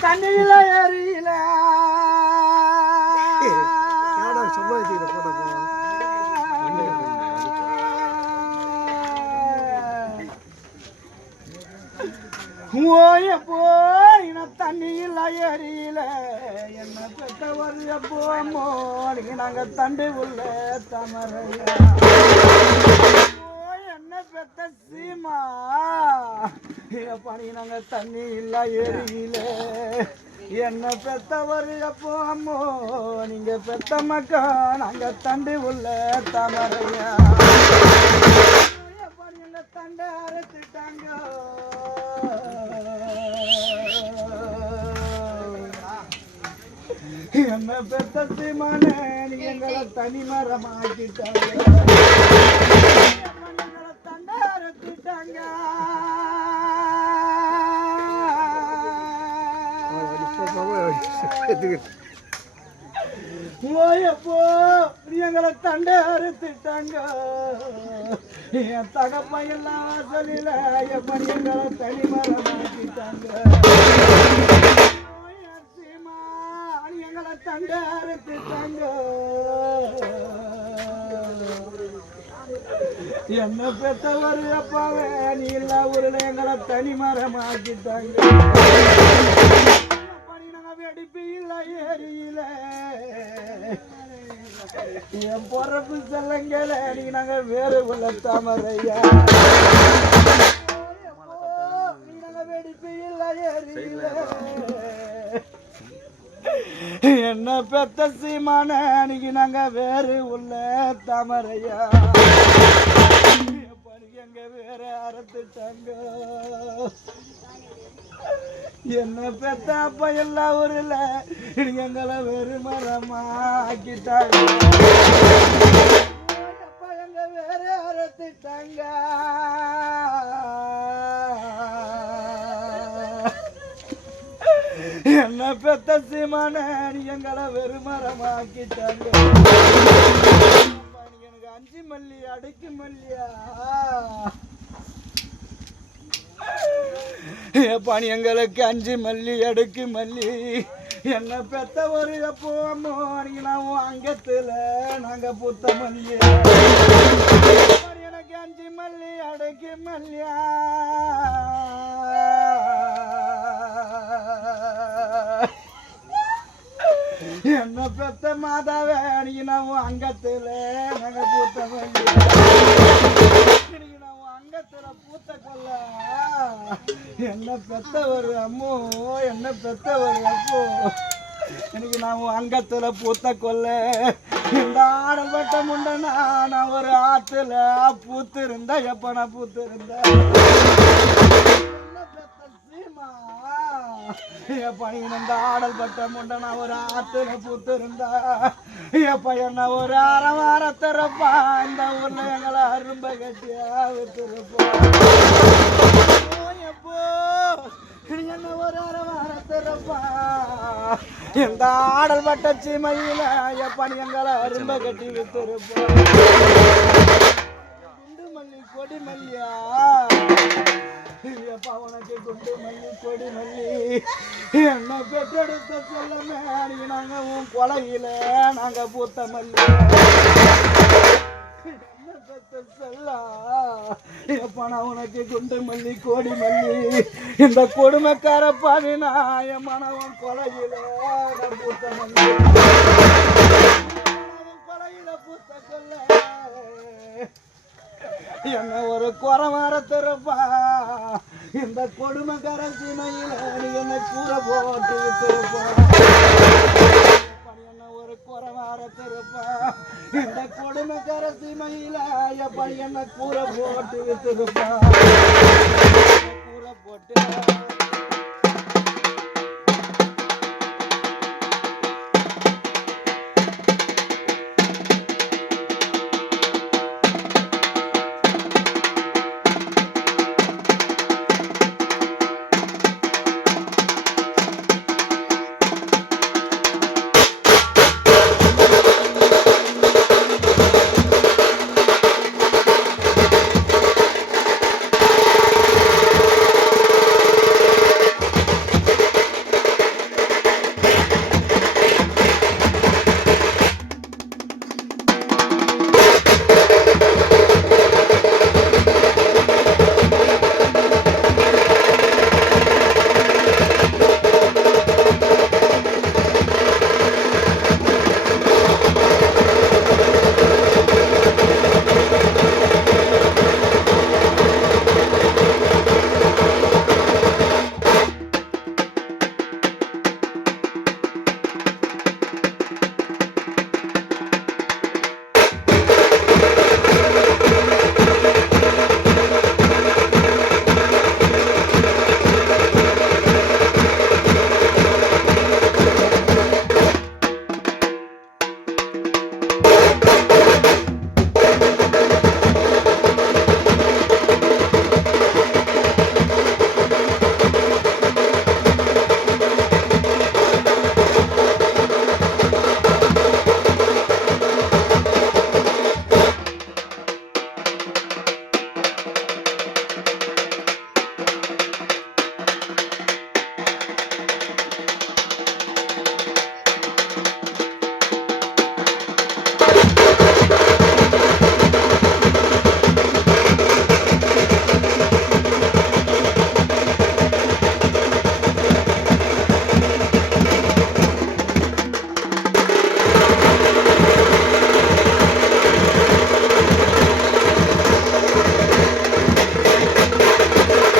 தண்ணியில ஏறியில ஓய போயின தண்ணியில் ஏறியில என்ன பெற்றவர் எப்போ மோடி நாங்க தண்டி உள்ள தமரையா என்ன பெத்த சீமா பணி நாங்க தண்ணி இல்ல ஏறியில என்ன பெத்தவர் எப்போ அம்மோ நீங்க பெத்த மக்கா நாங்க தண்டி உள்ள தமரையா தண்டை அரைச்சிட்டாங்க என்ன பெத்த சீமானே நீ எங்களை தனி மரமாக்கிட்டாங்க தண்டை அரைச்சிட்டாங்க ஓயப்போ எங்களை தண்டை அறுத்துட்டாங்க என் தகப்பையெல்லாம் சொல்லில எப்படி எங்களை தனிமரமாக்கிட்டாங்க எங்களை தண்டை அறுத்துட்டாங்க என்ன பெற்றவர் அப்பாவே நீ இல்ல ஊரில் எங்களை தனிமரமாக்கிட்டாங்க வெடிப்பு இல்ல ஏரியில என் பொறப்பு செல்லங்கல நீ நாங்க வேறு உள்ள தாமரையா நீ நாங்க வெடிப்பு இல்ல ஏரியில என்ன பெத்த சீமான அன்னைக்கு நாங்க வேறு உள்ள தாமரையா எங்க வேற அறுத்துட்டாங்க என்ன பெத்த அப்ப எல்லா ஊர்ல எங்களை வெறு மரமாக்கிட்டாங்க அப்பா எங்க வேற அறுத்துட்டாங்க என்ன பெத்த சீமான எங்களை வெறு மரமாக்கிட்டாங்க எனக்கு 5 மல்லி அடைக்கு மல்லியா பணி எங்களுக்கு 5 மல்லி அடுக்கு மல்லி என்ன பெத்த ஒரு எப்போ நான் அங்கத்துல நாங்க புத்த மல்லி எனக்கு 5 மல்லி அடுக்கு மல்லியா என்ன பெத்த மாதாவே நான் அங்கத்துல நாங்க புத்த மல்லி அங்கத்துல பூத்த கொல்ல என்ன பெத்தவர் அம்மோ என்ன பெத்தவர் அப்போ எனக்கு நான் அங்கத்துல பூத்த கொல்ல இந்த ஆடல் வட்டம் உண்டனா நான் ஒரு ஆத்துல பூத்து இருந்தா எப்ப நான் பூத்து இருந்தா என்ன பெத்த சீமா எப்ப இந்த ஆடல் பட்டம் உண்ட நான் ஒரு ஆத்துல பூத்து இருந்தா எப்ப என்ன ஒரு வாரத்திறப்பா இந்த ஊர்ல எங்களை அரும்ப கட்டியா விட்டுருப்பா எப்போ என்ன ஒரு வாரத்திறப்பா இந்த ஆடல் பட்ட சீமையில எப்ப எங்களை அரும்ப கட்டி விட்டுருப்பா குண்டு மல்லி கொடி மல்லியா எப்பா உனக்கு குண்டு மல்லி கொடி மல்லி என்ன பெற்றெடுத்த சொல்லமே நாங்க உன் கொலையில நாங்க பூத்த மல்லி என்ன பெற்ற சொல்லா எப்பா நான் உனக்கு குண்டு மல்லி கோடி மல்லி இந்த கொடுமைக்கார பாவினா என் மனவன் கொலையில நான் பூத்த மல்லி கொலையில பூத்த கொல்ல என்ன ஒரு குறை மரத்திருப்பா இந்த கொடுமைக்கார சீமையில நீ என்ன கூற போட்டு விட்டுருப்பா என்ன ஒரு குறை மரத்திருப்பா இந்த கொடுமைக்கார சீமையில எப்படி என்ன கூற போட்டு விட்டுருப்பா கூற போட்டு